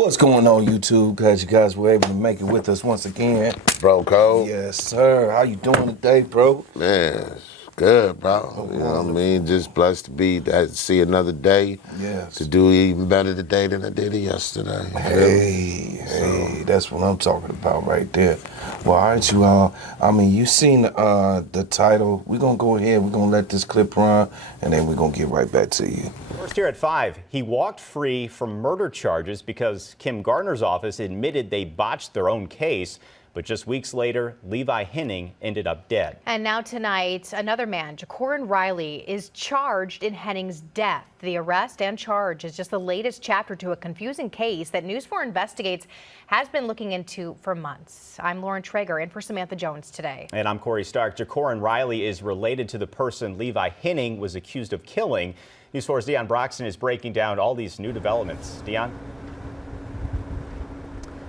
What's going on, YouTube? Glad you guys were able to make it with us once again. Bro, Cole? Yes, sir. How you doing today, bro? Man, it's good, bro. You know what I mean? Just blessed to see another day. Yes. To do even better today than I did it yesterday. Hey, that's what I'm talking about right there. Well, all right, you all. I mean, you seen the title. We're going to go ahead. We're going to let this clip run, and then we're going to get right back to you. First here at 5, he walked free from murder charges because Kim Gardner's office admitted they botched their own case. But just weeks later, Levi Henning ended up dead. And now tonight, another man, Jacorin Riley, is charged in Henning's death. The arrest and charge is just the latest chapter to a confusing case that News 4 Investigates has been looking into for months. I'm Lauren Traeger in for Samantha Jones today. And I'm Corey Stark. Jacorin Riley is related to the person Levi Henning was accused of killing. News 4's Dion Broxton is breaking down all these new developments. Dion?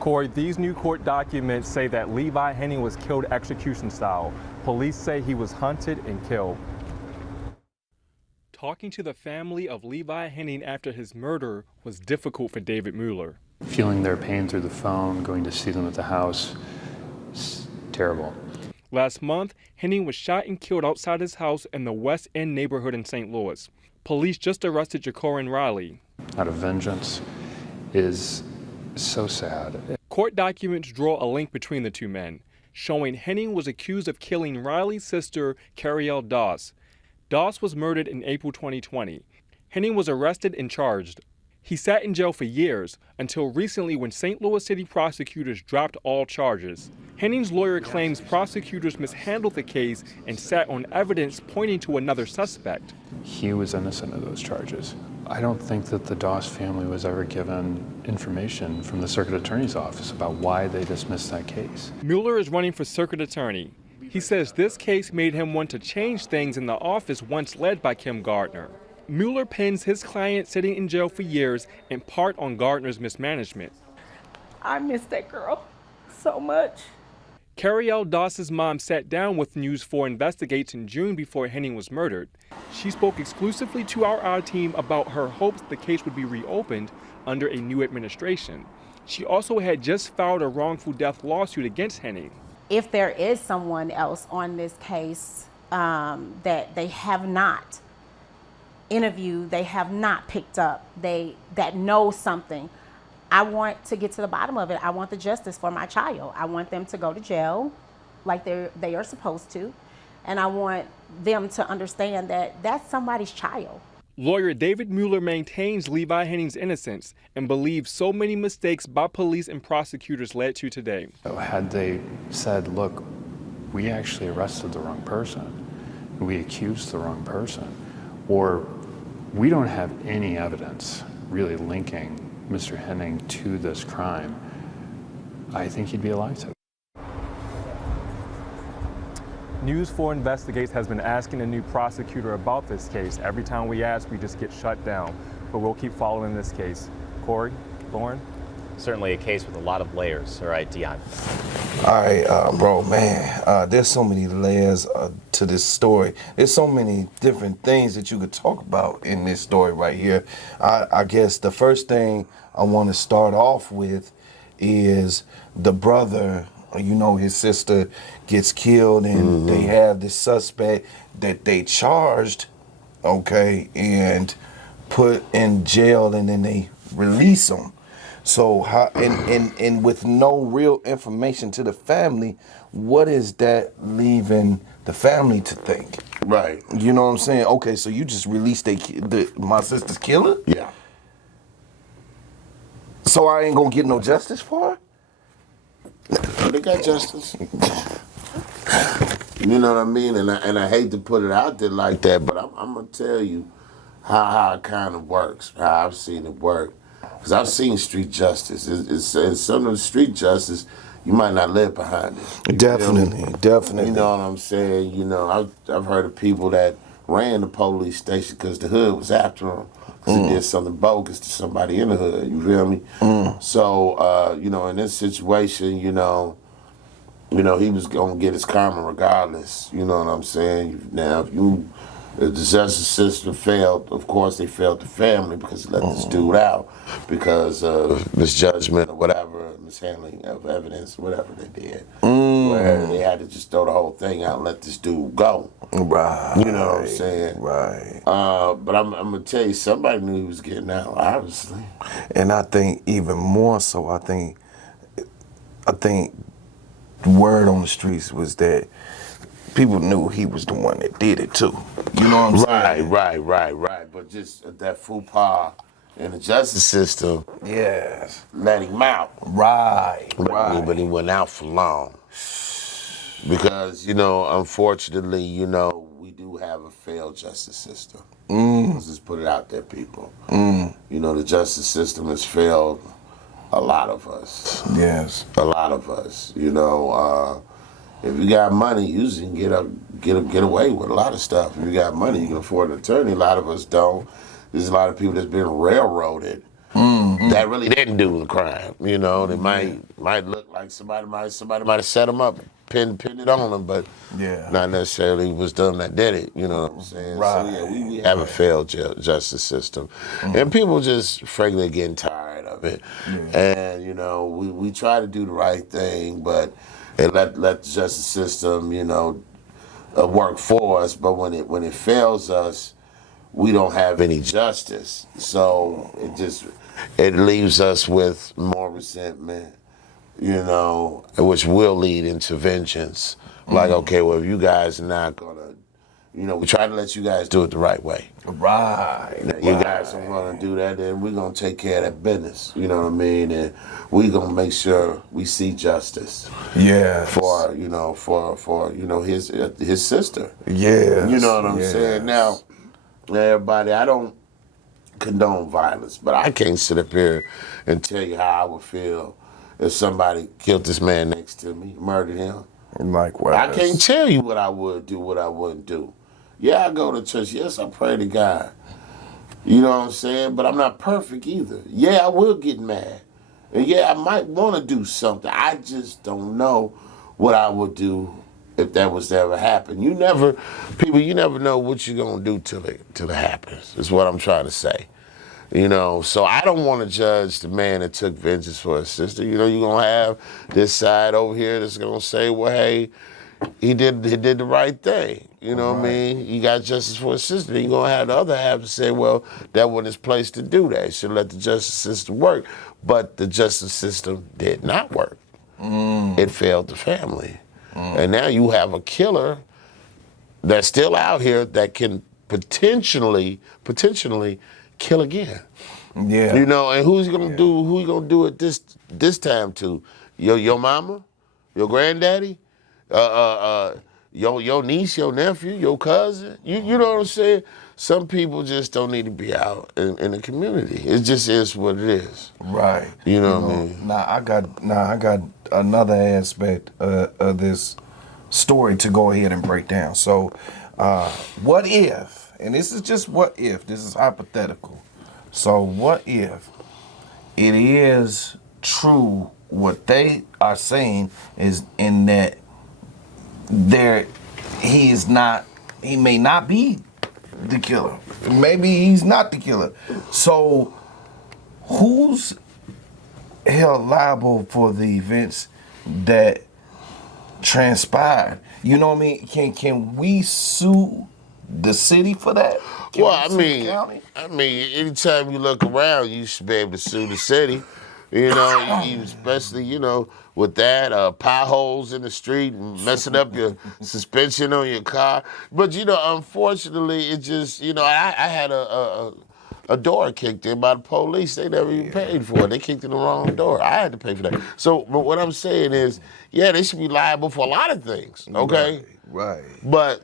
Corey, these new court documents say that Levi Henning was killed execution style. Police say he was hunted and killed. Talking to the family of Levi Henning after his murder was difficult for David Mueller. Feeling their pain through the phone, going to see them at the house, it's terrible. Last month, Henning was shot and killed outside his house in the West End neighborhood in St. Louis. Police just arrested Jacorin Riley. Out of vengeance is so sad. Court documents draw a link between the two men, showing Henning was accused of killing Riley's sister, Cariel Doss. Doss was murdered in April 2020. Henning was arrested and charged. He sat in jail for years until recently when St. Louis City prosecutors dropped all charges. Henning's lawyer claims prosecutors mishandled the case and sat on evidence pointing to another suspect. He was innocent of those charges. I don't think that the Doss family was ever given information from the circuit attorney's office about why they dismissed that case. Mueller is running for circuit attorney. He says this case made him want to change things in the office once led by Kim Gardner. Mueller pins his client sitting in jail for years in part on Gardner's mismanagement. I miss that girl so much. Cariel Doss's mom sat down with News 4 Investigates in June before Henning was murdered. She spoke exclusively to our team about her hopes the case would be reopened under a new administration. She also had just filed a wrongful death lawsuit against Henning. If there is someone else on this case that they have not interviewed, they have not picked up, that knows something, I want to get to the bottom of it. I want the justice for my child. I want them to go to jail like they are supposed to. And I want them to understand that that's somebody's child. Lawyer David Mueller maintains Levi Henning's innocence and believes so many mistakes by police and prosecutors led to today. Had they said, look, we actually arrested the wrong person, we accused the wrong person, or we don't have any evidence really linking Mr. Henning to this crime, I think he'd be alive today. News 4 Investigates has been asking a new prosecutor about this case. Every time we ask, we just get shut down. But we'll keep following this case. Corey, Lauren? Certainly a case with a lot of layers. All right, Dion. All right, bro, man, there's so many layers to this story. There's so many different things that you could talk about in this story right here. I guess the first thing I want to start off with is the brother. You know, his sister gets killed, and they have this suspect that they charged, okay, and put in jail, and then they release him. So how and with no real information to the family, what is that leaving the family to think? Right. You know what I'm saying? Okay, so you just released my sister's killer? Yeah. So I ain't gonna get no justice for her? They got justice. You know what I mean? And I hate to put it out there like that, but I'm gonna tell you how it kind of works, how I've seen it work. Because I've seen street justice. It's some of the street justice, you might not live behind it. Definitely. You know what I'm saying? You know, I've heard of people that ran the police station because the hood was after them. Because he did something bogus to somebody in the hood, you feel me? So, you know, in this situation, you know, he was going to get his karma regardless. You know what I'm saying? Now, if you The justice system failed. Of course, they failed the family because they let this dude out because of misjudgment or whatever, mishandling of evidence, whatever they did. Where they had to just throw the whole thing out and let this dude go. Right. You know what I'm saying? Right. But I'm gonna tell you, somebody knew he was getting out, obviously. And I think even more so, I think the word on the streets was that people knew he was the one that did it too. You know what I'm saying? Right. But just that faux pas in the justice system, Yes. let him out. Right. But he went out for long. Because, unfortunately, we do have a failed justice system. Let's just put it out there, people. The justice system has failed a lot of us. Yes. A lot of us. If you got money, you can get away with a lot of stuff. If you got money, you can afford an attorney. A lot of us don't. There's a lot of people that's been railroaded that really didn't do the crime. They might look like somebody might have set them up, pinned it on them, but not necessarily was them that did it. You know what I'm saying? Right. So we have a failed justice system, and people just frankly getting tired of it. And we try to do the right thing, but let the justice system work for us. But when it fails us, we don't have any justice. So it leaves us with more resentment, which will lead into vengeance. Like, okay, well, if you guys are not gonna, we try to let you guys do it the right way. Right. You guys don't want to do that, then we're gonna take care of that business. You know what I mean? And we're gonna make sure we see justice. Yeah. For his sister. Yeah. You know what I'm saying? Now, everybody, I don't condone violence, but I can't sit up here and tell you how I would feel if somebody killed this man next to me, murdered him. Likewise. I can't tell you what I would do, what I wouldn't do. Yeah, I go to church. Yes, I pray to God. You know what I'm saying? But I'm not perfect either. Yeah, I will get mad. And yeah, I might want to do something. I just don't know what I would do if that was to ever happen. You never know what you're going to do till it happens, is what I'm trying to say. So I don't want to judge the man that took vengeance for his sister. You're going to have this side over here that's going to say, well, hey, he did the right thing. You know what I mean? He got justice for his sister. You're going to have the other half to say, well, that wasn't his place to do that. He should let the justice system work. But the justice system did not work. It failed the family. And now you have a killer that's still out here that can potentially kill again. Yeah. And who's gonna do? Who you gonna do it this time to? Your mama, your granddaddy, your niece, your nephew, your cousin. You know what I'm saying? Some people just don't need to be out in the community. It just is what it is. Right. You know what I mean? Now I got another aspect of this story to go ahead and break down. So, what if? And this is just what if. This is hypothetical. So, what if it is true what they are saying is in that he may not be the killer. Maybe he's not the killer. So who's held liable for the events that transpired? You know what I mean? Can we sue the city for that? Can Well, we sue the county? Anytime you look around, you should be able to sue the city. Especially, with that, potholes in the street, messing up your suspension on your car. But, unfortunately, it just, I had a door kicked in by the police. They never even paid for it. They kicked in the wrong door. I had to pay for that. So, but what I'm saying is, they should be liable for a lot of things, okay? Right. But,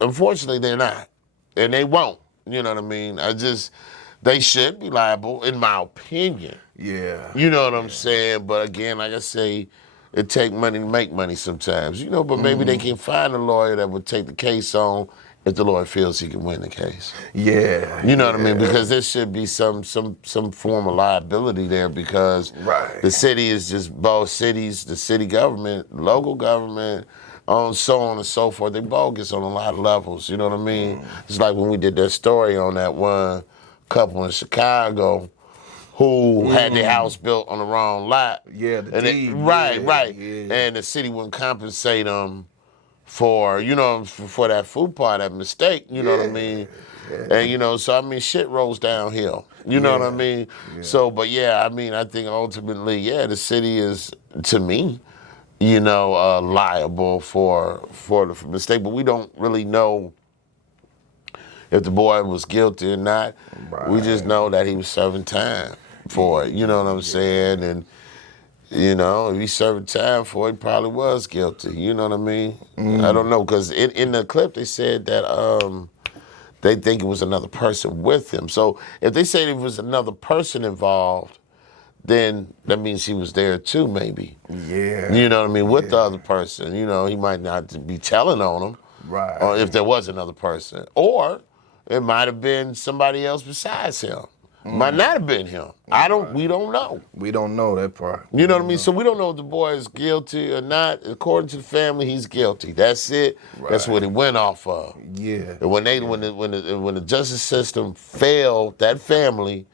unfortunately, they're not. And they won't. You know what I mean? They should be liable, in my opinion. Yeah. You know what I'm saying? But again, like I say, it take money to make money sometimes. But maybe they can find a lawyer that would take the case on if the lawyer feels he can win the case. Yeah. You know what I mean? Because there should be some form of liability there because the city is just both cities, the city government, local government, on so on and so forth. They bogus on a lot of levels. You know what I mean? It's like when we did that story on that one couple in Chicago who had their house built on the wrong lot. Yeah, the and deed. Right. Yeah. And the city wouldn't compensate them for, for that food part, that mistake. You know what I mean? Yeah. And, so, I mean, shit rolls downhill. You know what I mean? Yeah. So, but yeah, I mean, I think ultimately, yeah, the city is, to me, liable for the mistake. But we don't really know if the boy was guilty or not. Right. We just know that he was serving time for it. You know what I'm saying? And, if he's serving time for it, he probably was guilty. You know what I mean? I don't know, because in the clip they said that they think it was another person with him. So if they say there was another person involved, then that means he was there too, maybe. Yeah. You know what I mean? With the other person. He might not be telling on him. Right. Or if there was another person. Or it might have been somebody else besides him. Might not have been him. We don't know. We don't know that part. You know what I mean? So we don't know if the boy is guilty or not. According to the family, he's guilty. That's it. Right. That's what it went off of. Yeah. And when the justice system failed that family,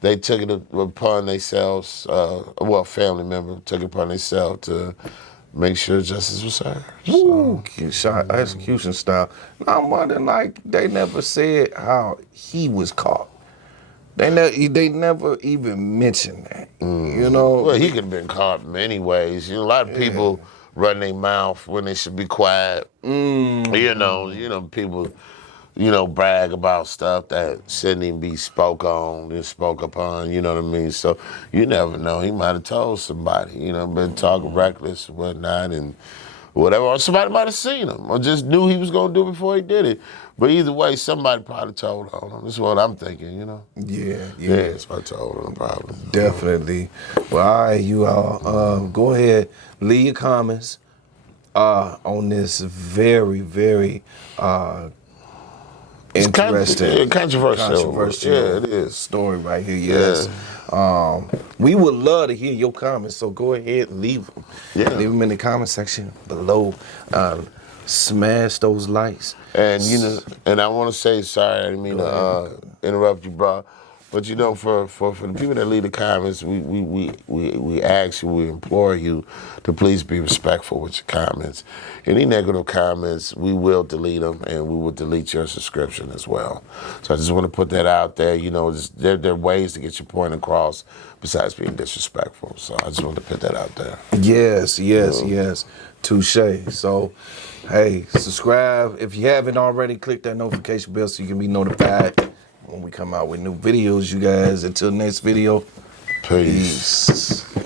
they took it upon themselves, family member took it upon themselves to make sure justice was served. Shot execution style. I'm wondering, they never said how he was caught. They never even mentioned that. Well, he could have been caught many ways. A lot of people run their mouth when they should be quiet. People, brag about stuff that shouldn't even be spoke upon, you know what I mean? So you never know. He might have told somebody, been talking reckless and whatnot and whatever. Or somebody might have seen him or just knew he was going to do it before he did it. But either way, somebody probably told on him. That's what I'm thinking, Yeah, somebody told on him probably. Definitely. Well, all right, you all, go ahead, leave your comments on this very, very interesting, controversial. Yeah, it is. Story right here. Yes. We would love to hear your comments, so go ahead and leave them. Yeah. Leave them in the comment section below. Smash those likes. And and I want to say, sorry, I didn't mean to interrupt you, bro. But for the people that leave the comments, we ask you, we implore you to please be respectful with your comments. Any negative comments, we will delete them, and we will delete your subscription as well. So I just want to put that out there. There are ways to get your point across besides being disrespectful. So I just want to put that out there. Yes. Touche. So, hey, subscribe. If you haven't already, click that notification bell so you can be notified when we come out with new videos, you guys. Until next video, peace.